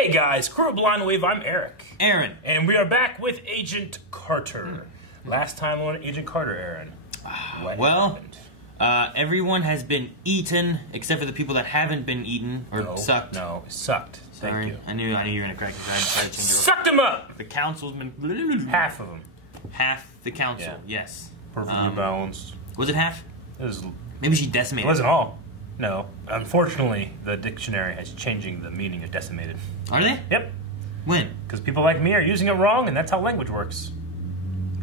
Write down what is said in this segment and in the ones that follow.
Hey guys, Crew of Blind Wave, I'm Eric. Aaron. And we are back with Agent Carter. Last time on Agent Carter, Aaron. What happened? Everyone has been eaten, except for the people that haven't been eaten, or sucked. No, sucked. Sorry. Thank you. I knew you were gonna crack because I tried to change it. Sucked them up! The council's been... Half of them. Half the council, yes. Perfectly balanced. Was it half? It was, Maybe she decimated. It wasn't all. No. Unfortunately, the dictionary is changing the meaning of decimated. Are they? Yep. When? Because people like me are using it wrong, and that's how language works.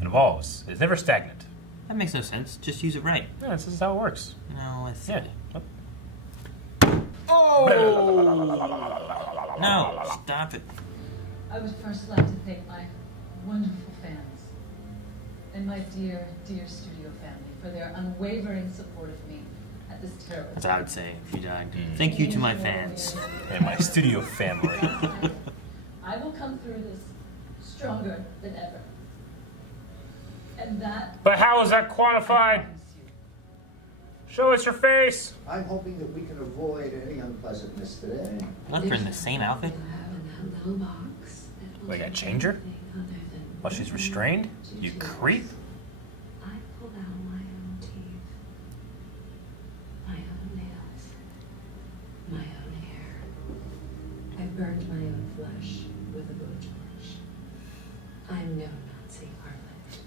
It evolves. It's never stagnant. That makes no sense. Just use it right. Yeah, this is how it works. No, let's see. Yeah. Oh! No, stop it. I would first like to thank my wonderful fans and my dear, dear studio family for their unwavering support of me at this terrible That's what I would say if you died. Thank you to my fans. And my studio family. I will come through this stronger than ever. And that... But how is that quantified? Show us your face. I'm hoping that we can avoid any unpleasantness today. Look, her in the same outfit. Like I change her? While she's restrained? You creep? I pulled out my own teeth, my own nails, my own hair. I burned my own flesh with a blowtorch. I'm no Nazi harlot.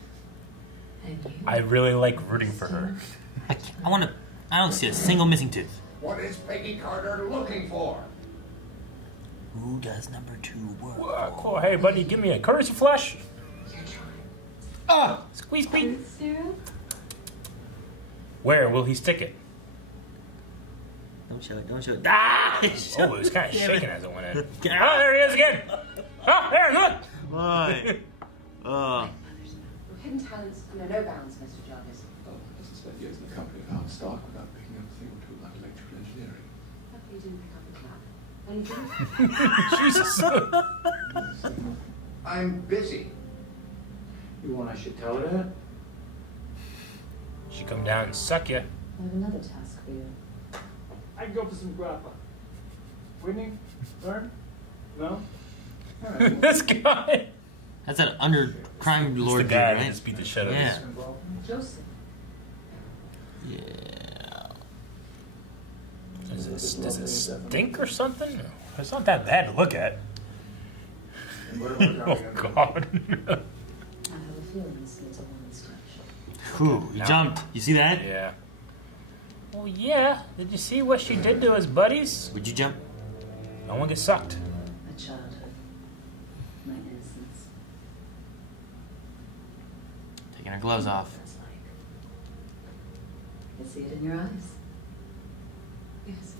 And you? I really like rooting for her. I don't see a single missing tooth. What is Peggy Carter looking for? Who does number 2 work? Cool. Hey, buddy, give me a courtesy flush. Ah! Squeeze, squeeze. Where will he stick it? Don't show it, don't show it. Ah! Oh, it was kind of shaking as it went in. Oh, there he is again. Oh, there, look. Why? Hidden talents know no bounds, Mr. Jarvis. Oh, I spent years in the company of hard stock without picking up a thing or two like electrical engineering. Lucky you didn't pick up a clap. Anything? Jesus. I'm busy. You want I should tell her that? She come down and suck you. I have another task for you. I can go for some grappa. Whitney? Vern? No? This guy. That's an under crime It's lord the guy dude, that right? just beat the shit out of Yeah. us. Joseph. Yeah. Does it stink or something? It's not that bad to look at. Oh, God. I have a feeling this needs a woman's touch. Whew, he jumped. You see that? Yeah. Well, yeah. Did you see what she did to his buddies? Would you jump? No one gets sucked. My childhood. My innocence. Taking her gloves off. That's like. I see it in your eyes. Yes.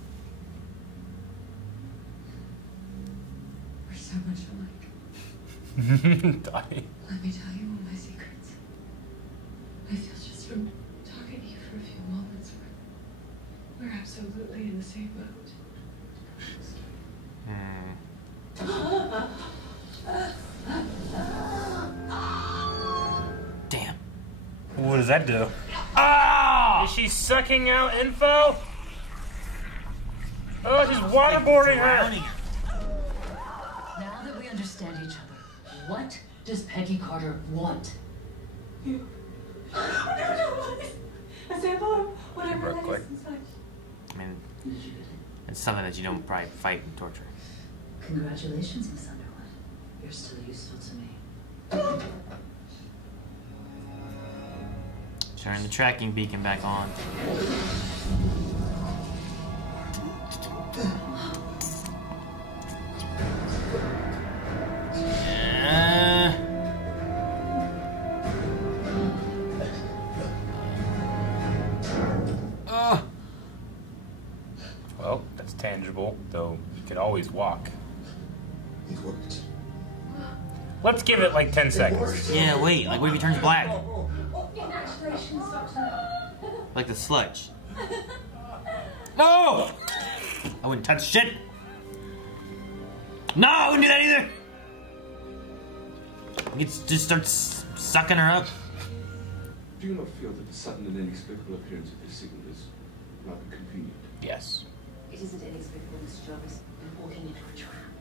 We're so much alike. Die. Let me tell you all my secrets. I feel just from talking to you for a few moments, we're absolutely in the same boat. Damn. What does that do? Ah! Is she sucking out info? Oh, she's waterboarding her. Now that we understand each other, what does Peggy Carter want? You. A sample of whatever Real that quick. is inside. I mean, it's something that you don't probably fight and torture. Congratulations, Miss Underwood. You're still useful to me. Turn the tracking beacon back on. Well, that's tangible, though you can always walk. It worked. Let's give it like 10 seconds. Yeah, wait. Like, what if he turns black? Congratulations, Doctor. Like the sludge. No! I wouldn't touch shit. No, I wouldn't do that either. It just starts sucking her up. Do you not feel that the sudden and inexplicable appearance of this signal is rather convenient? Yes. It isn't inexplicable, Mr. Jarvis. We're walking into a trap.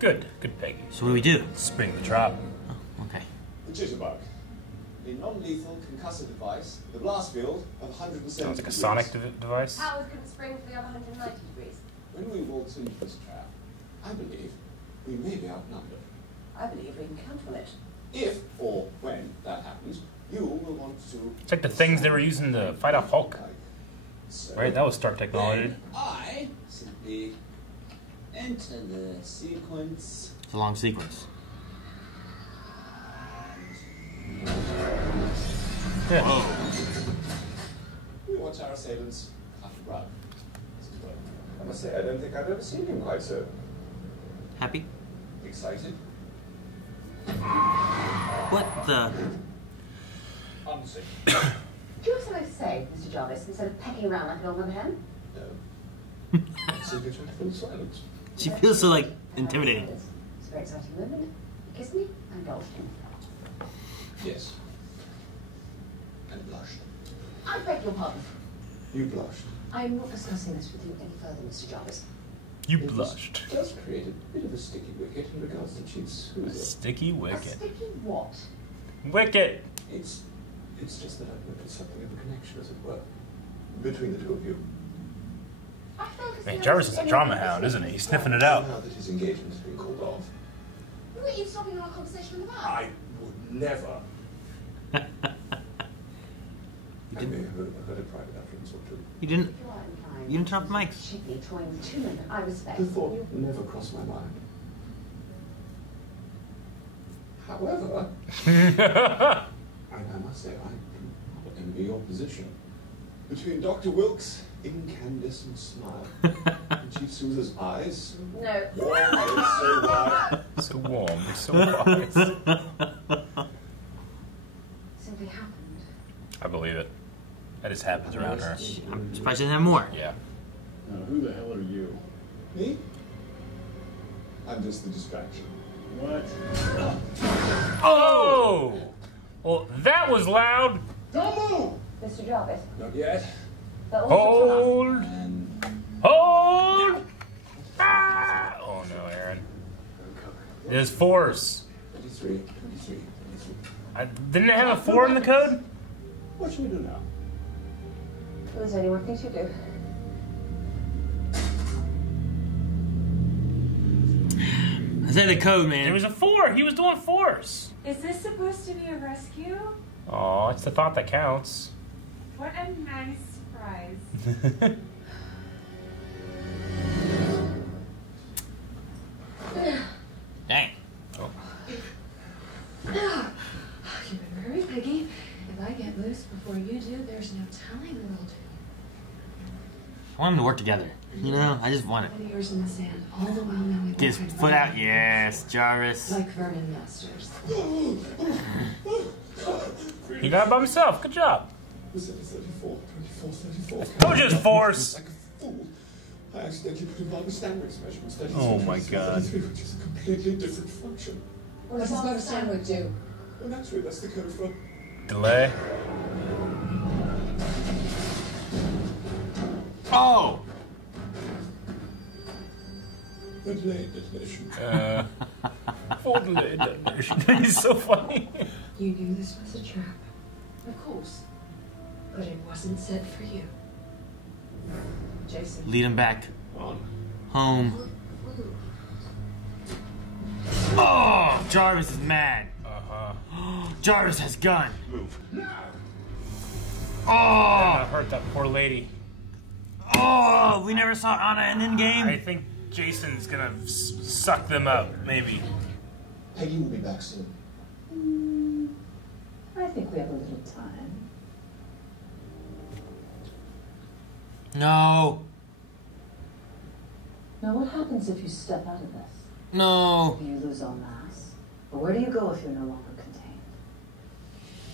Good, Peggy. So what do we do? Spring the trap. Oh, okay. The jitterbug. A non-lethal concussive device with a blast field of 170 Sounds like a degrees. sonic device. Howard couldn't spring for the other 190 degrees. When we waltz into this trap, I believe we may be outnumbered. I believe we can count on it. If or when that happens, you will want to... It's like the things they were using to fight off Hulk. So, Right? That was Stark technology. then I simply enter the sequence. It's a long sequence. Yeah. We watch our assailants cut and run. I must say, I don't think I've ever seen him quite so Happy? excited. What the? Unsafe. Do you have something to say, Mr. Jarvis, instead of pecking around like an old rubber hen? No. I'm simply trying to fill silence. She feels so like intimidating. It's a very exciting moment. You kissed me, I indulged him. Yes. And blushed. I beg your pardon. You blushed. I am not discussing this with you any further, Mr. Jarvis. You blushed. It does create a bit of a sticky wicket in regards to Chief's A Hoover. sticky A wicket. sticky what? Wicket! It's just that I've noticed something of a connection, as it were, between the two of you. I felt as Man, though Jarvis there is a was drama anything hound, isn't he? between He's us. sniffing it out. Now that his engagement has been called off, Were you stopping our conversation in the bar? I would never. I may have heard a private utterance or two. You didn't. If you are inclined You didn't turn off to the mics. cheaply toying with two women, I respect The thought you. never crossed my mind. However, I must say, I envy your position. Between Dr. Wilkes' incandescent smile and Chief Sousa's eyes, No. warm and so wide. So warm, you're so wise. Simply happened. I believe it. That just happens around her. I'm surprised she didn't have more. Yeah. Now, who the hell are you? Me? I'm just the distraction. What? Oh! Well, that was loud. Don't move! Mr. Jarvis, Not yet. that also Hold! And Hold! Ah! Oh no, Aaron. There's force. 23, 23, 23. Didn't it have a 4 in the code? What should we do now? Well, there's only one thing to do. I said the code, There man. was a 4. He was doing force. Is this supposed to be a rescue? Oh, it's the thought that counts. What a nice surprise. Dang. Oh. You better hurry, Peggy. If I get loose before you do, there's no telling what I'll do. I want them to work together. You know, I just want it. Put yours in the sand, all the while knowing Get his foot out. Yes, Jarvis. Like Vernon Masters. He got it by himself. Good job. Was it 34, 24, 34? That was just force. Like a fool. I accidentally put in Barbara Stanwyck's measurements. 33, Oh my 24, God. 33, which is a completely different function. What does Barbara Stanwyck do? Oh, naturally, that's the code for... Delay. Oh! The delayed detonation. Full delay detonation. He's so funny. You knew this was a trap. Of course. But it wasn't set for you. Jason. Lead him back On. home. Oh! Jarvis is mad. Uh-huh. Jarvis has gun. Move. Oh! Hurt that poor lady. Oh! We never saw Anna in Endgame. I think Jason's gonna suck them up, maybe. Peggy will be back soon. I think we have a little time. No. Now, what happens if you step out of this? No. You lose all mass. But where do you go if you're no longer contained?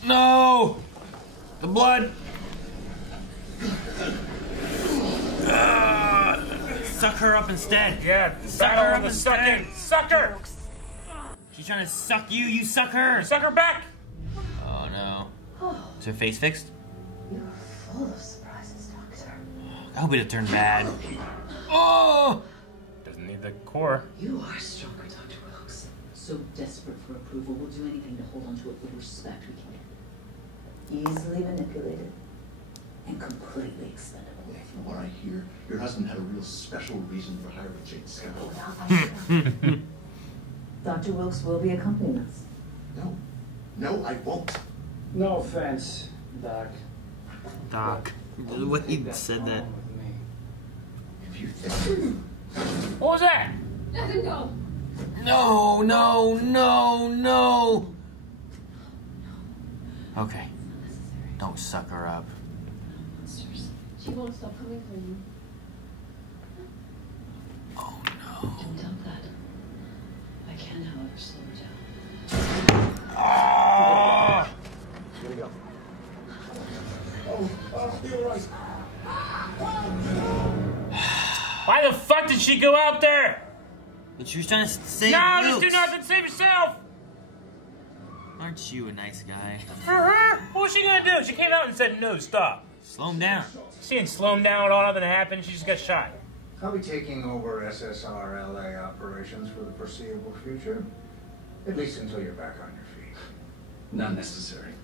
No! The blood! Suck her up instead. Yeah, Suck her battle up of the instead. sucking. Suck her! She's trying to suck you, you suck her! Suck her back! Oh no. Oh, Is her face fixed? you're full of surprises, Doctor. I hope it turned bad. Oh! Doesn't need the core. You are stronger, Dr. Wilkes. So desperate for approval, we'll do anything to hold on to it with the respect we can get. Easily manipulated and completely expendable. Yeah, from what I hear, your husband had a real special reason for hiring Jane Scott. Dr. Wilkes will be accompanying us. No. No, I won't. No offense, Doc. Doc. The way he said that. If you think... What was that? Let him go. No, no, no, no. Okay. Don't suck her up. She won't stop coming for you. Oh no. Don't doubt that. I can, however, slow her down. Ah! Here we go. Oh, you're right. Why the fuck did she go out there? But she was trying to save No, Luke. just do nothing. Save yourself. Aren't you a nice guy? For her? What was she gonna do? She came out and said, no, stop. Slow him down. She didn't slow him down at all. Nothing happened. She just got shot. I'll be taking over SSRLA operations for the foreseeable future. At least until you're back on your feet. Not necessary.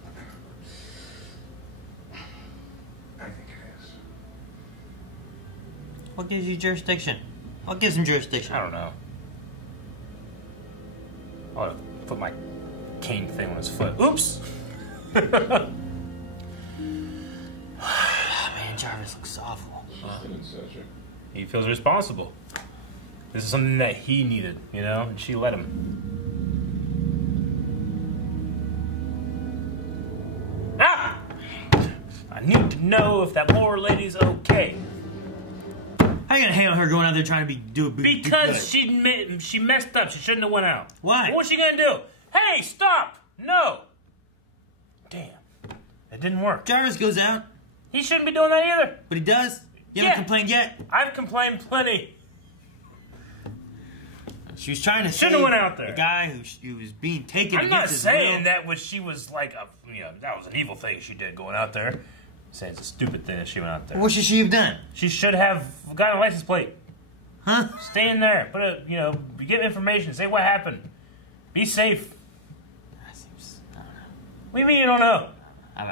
I think it is. What gives you jurisdiction? What gives him jurisdiction? I don't know. I ought to put my cane thing on his foot. Oops! Man, Jarvis looks awful. He feels responsible. This is something that he needed, you know, and she let him. Ah! I need to know if that poor lady's okay. How you gonna hate on her going out there trying to do Because she messed up. She shouldn't have went out. Why? What was she gonna do? Hey, stop! No. Damn, it didn't work. Jarvis goes out. He shouldn't be doing that either. But he does. You haven't complained yet. I've complained plenty. She was trying to Shouldn't save have went out there. the guy who was being taken I'm not against his saying will. that she was like that was an evil thing she did going out there. I'm saying it's a stupid thing that she went out there. What should she have done? She should have gotten a license plate. Huh? Stay in there. Put a get information. Say what happened. Be safe. That seems, I don't know. What do you mean you don't know?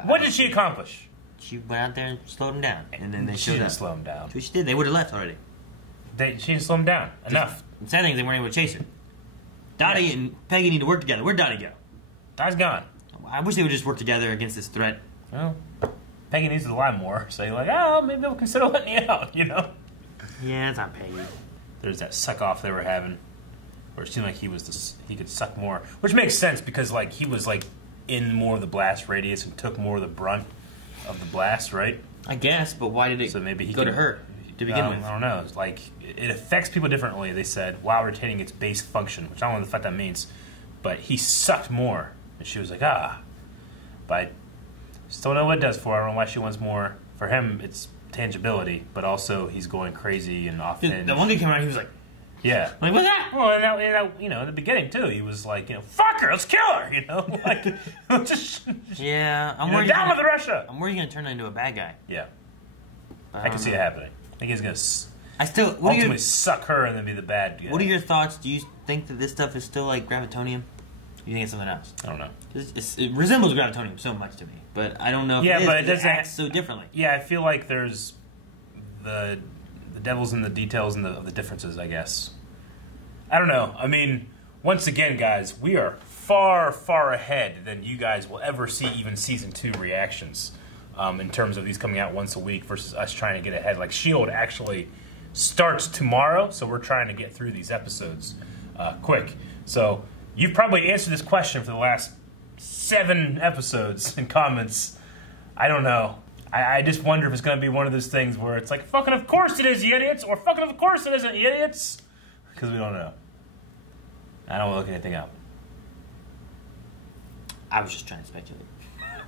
What did she accomplish? She went out there and slowed him down, and then they She showed didn't up. slow him down. She did. They would have left already. She didn't slow him down enough. The sad thing is they weren't able to chase her. Dottie and Peggy need to work together. Where'd Dottie go? Dottie's gone. I wish they would just work together against this threat. Well, Peggy needs to lie more. So you're like, oh, maybe I'll consider letting you out, you know? Yeah, it's not Peggy. There's that suck off they were having, where it seemed like he could suck more, which makes sense because he was in more of the blast radius and took more of the brunt of the blast, right? I guess, but why did it so maybe he go to her to begin with? I don't know. It's it affects people differently, they said, while retaining its base function, which I don't know what the fuck that means. But he sucked more, and she was like, ah. But I still don't know what it does for her. I don't know why she wants more. For him, it's tangibility, but also he's going crazy and off. The one guy came around, he was like, yeah. Like, what's that? Well, and in the beginning, too, he was like, fuck her, let's kill her, just yeah, I'm worried. Down with Russia. I'm worried he's going to turn into a bad guy. Yeah. I can see it happening. I think he's going to ultimately suck her and then be the bad guy. What are your thoughts? Do you think that this stuff is still like gravitonium? Or you think it's something else? I don't know. It resembles gravitonium so much to me, but I don't know if but it acts so differently. Yeah, I feel like there's the devil's in the details and the differences, I guess. I don't know. I mean, once again, guys, we are far, far ahead than you guys will ever see even Season 2 reactions in terms of these coming out once a week versus us trying to get ahead. Like, S.H.I.E.L.D. actually starts tomorrow, so we're trying to get through these episodes quick. So you've probably answered this question for the last 7 episodes in comments. I don't know. I just wonder if it's going to be one of those things where it's like, fucking of course it is, you idiots, or fucking of course it isn't, you idiots. Because we don't know. I don't want to look anything up. I was just trying to speculate.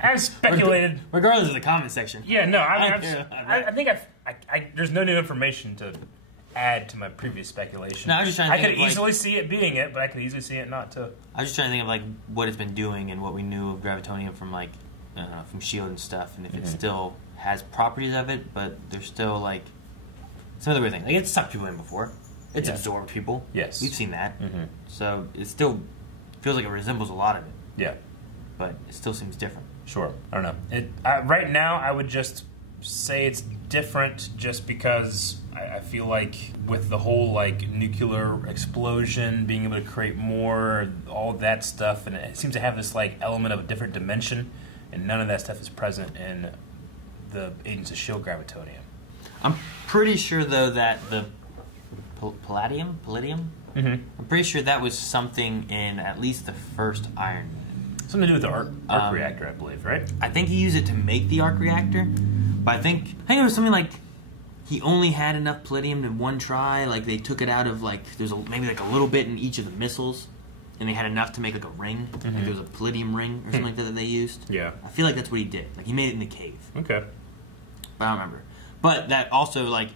I speculated. Regardless of the comment section. Yeah, no, I think there's no new information to add to my previous speculation. No, I was just trying to think I could easily see it being it, but I could easily see it not too. I was just trying to think of what it's been doing and what we knew of gravitonium from from S.H.I.E.L.D. and stuff, and if it still has properties of it, but there's still some other weird thing. It's sucked people in before. It's absorbed people. Yes. We've seen that. Mm-hmm. So it still feels like it resembles a lot of it. Yeah. But it still seems different. Sure. I don't know. Right now, I would just say it's different just because I feel like with the whole like nuclear explosion, being able to create more, all that stuff, and it seems to have this like element of a different dimension, and none of that stuff is present in the Agents of S.H.I.E.L.D. Gravitonium. I'm pretty sure though that the Palladium? Mm-hmm. I'm pretty sure that was something in at least the first Iron Man. Something to do with the arc reactor, I believe, right? I think he used it to make the arc reactor, but I think it was something like he only had enough palladium in one try. Like they took it out of like maybe like a little bit in each of the missiles, and they had enough to make like a ring. Mm-hmm. Like there was a palladium ring or something like that they used. Yeah, I feel like that's what he did. Like he made it in the cave. Okay, but I don't remember. But that also like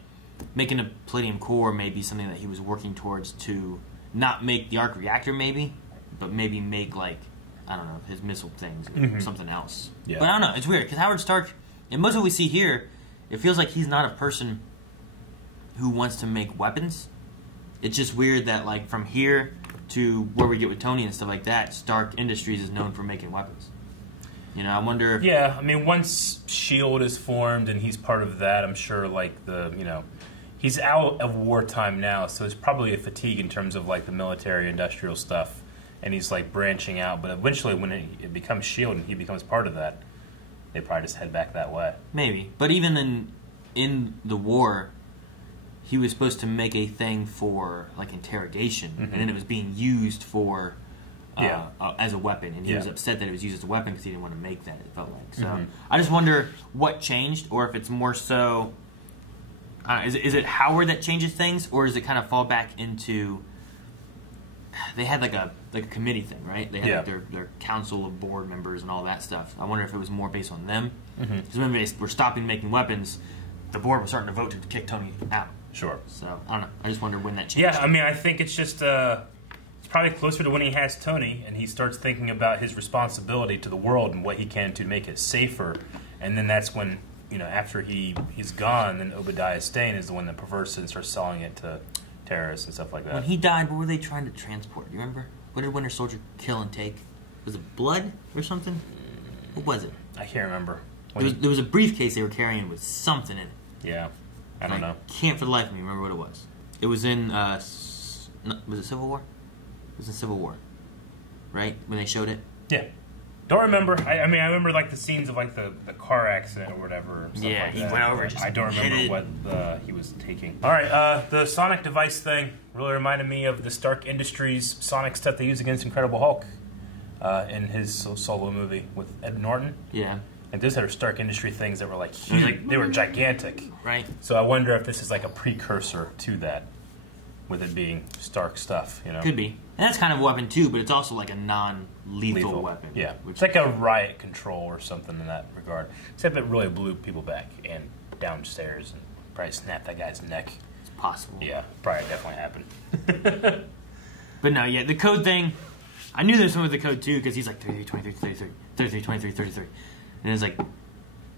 making a palladium core may be something that he was working towards to not make the arc reactor maybe, but maybe make like I don't know his missile things or something else. Yeah. But I don't know. It's weird because Howard Stark, and most of what we see here, it feels like he's not a person who wants to make weapons. It's just weird that like from here to where we get with Tony and stuff like that, Stark Industries is known for making weapons. You know, I wonder if... Yeah, I mean, once S.H.I.E.L.D. is formed and he's part of that, I'm sure, like, he's out of wartime now, so it's probably a fatigue in terms of, like, the military-industrial stuff, and he's, like, branching out. But eventually, when it becomes S.H.I.E.L.D. and he becomes part of that, they probably just head back that way. Maybe. But even in the war, he was supposed to make a thing for, like, interrogation, and then it was being used for... as a weapon, and he was upset that it was used as a weapon because he didn't want to make that, it felt like. So I just wonder what changed, or if it's more so... is it Howard that changes things, or does it kind of fall back into... They had like a committee thing, right? They had like their council of board members and all that stuff. I wonder if it was more based on them. Because when they were stopping making weapons, the board was starting to vote to kick Tony out. Sure. So, I don't know. I just wonder when that changed. Yeah, I mean, I think it's just... It's probably closer to when he has Tony and he starts thinking about his responsibility to the world and what he can to make it safer. And then that's when, after he's gone, then Obadiah Stane is the one that perverts it and starts selling it to terrorists and stuff like that. When he died, what were they trying to transport? Do you remember? What did Winter Soldier kill and take? Was it blood or something? What was it? I can't remember. There was a briefcase they were carrying with something in it. Yeah. I don't know. Can't for the life of me remember what it was. It was in, was it Civil War? It was in Civil War, right? When they showed it? Yeah. Don't remember. I mean, I remember, like, the scenes of, like, the car accident or whatever. Stuff like he that. went over and just I don't remember what he was taking. All right, the Sonic device thing really reminded me of the Stark Industries Sonic stuff they used against Incredible Hulk in his solo movie with Ed Norton. Yeah. And those are Stark Industry things that were, like, huge. They were gigantic. Right. So I wonder if this is, like, a precursor to that, with it being Stark stuff, Could be. And that's kind of a weapon, too, but it's also like a non-lethal weapon. Yeah. It's like a riot control or something in that regard. Except it really blew people back and downstairs and probably snapped that guy's neck. It's possible. Yeah, probably definitely happened. But no, yeah, the code thing, I knew there was something with the code, too, because he's like 33, 23, 33, 33, 23, 33. And it's like...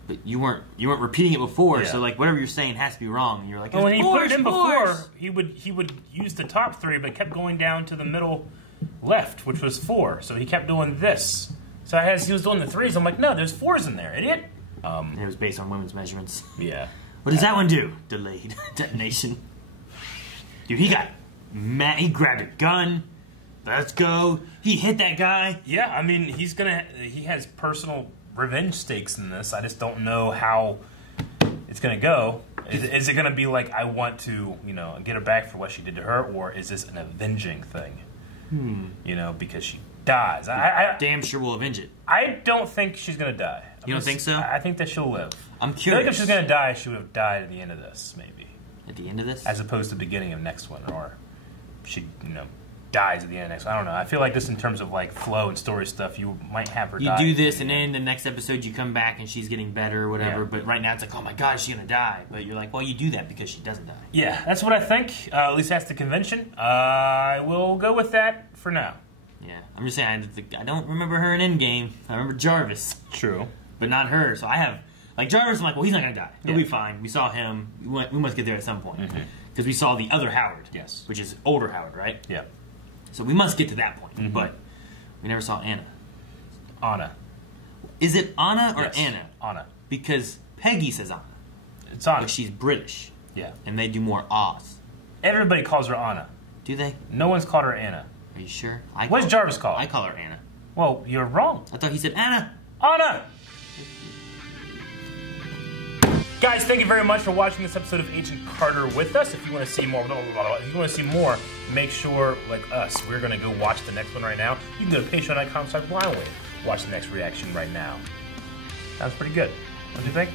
But you weren't repeating it before, so like whatever you're saying has to be wrong. And you're like, well, when he put it in before, he would use the top three, but kept going down to the middle left, which was 4. So he kept doing this. So as he was doing the 3s, I'm like, no, there's 4s in there, idiot. It was based on women's measurements. Yeah. What does that one do? Delayed detonation. Dude, he got mad. He grabbed a gun. Let's go. He hit that guy. Yeah, I mean, he has personal revenge stakes in this. I just don't know how it's going to go. Is it going to be like, I want to, get her back for what she did to her, or is this an avenging thing? Because she dies. I damn sure will avenge it. I don't think she's going to die. You don't think so? I think that she'll live. I'm curious. I think if she's going to die, she would have died at the end of this, maybe. At the end of this? As opposed to the beginning of next one, or she, dies at the end of next one. I don't know. I feel like this in terms of like flow and story stuff, you might have her die. You do this, and then the next episode you come back and she's getting better or whatever, but right now it's like, oh my god, is she going to die? But you're like, well, you do that because she doesn't die. Yeah, that's what I think. At least that's the convention. I will go with that for now. Yeah, I'm just saying, I don't remember her in Endgame. I remember Jarvis. True. But not her. So I have, like Jarvis, I'm like, well, he's not going to die. He'll be fine. We saw him. We must get there at some point. Because we saw the other Howard. Yes. Which is older Howard, right? Yeah. So we must get to that point. But we never saw Anna. Anna. Is it Anna or Yes. Anna? Anna. Because Peggy says Anna. It's Anna. But she's British. Yeah. And they do more Oz. Everybody calls her Anna. Do they? No one's called her Anna. Are you sure? What does Jarvis call? I call her Anna. Well, you're wrong. I thought he said Anna. Anna! Guys, thank you very much for watching this episode of Agent Carter with us. If you want to see more, if you want to see more, make sure, like us, we're going to go watch the next one right now. You can go to patreon.com/blindwave. Watch the next reaction right now. Sounds pretty good. Don't you think?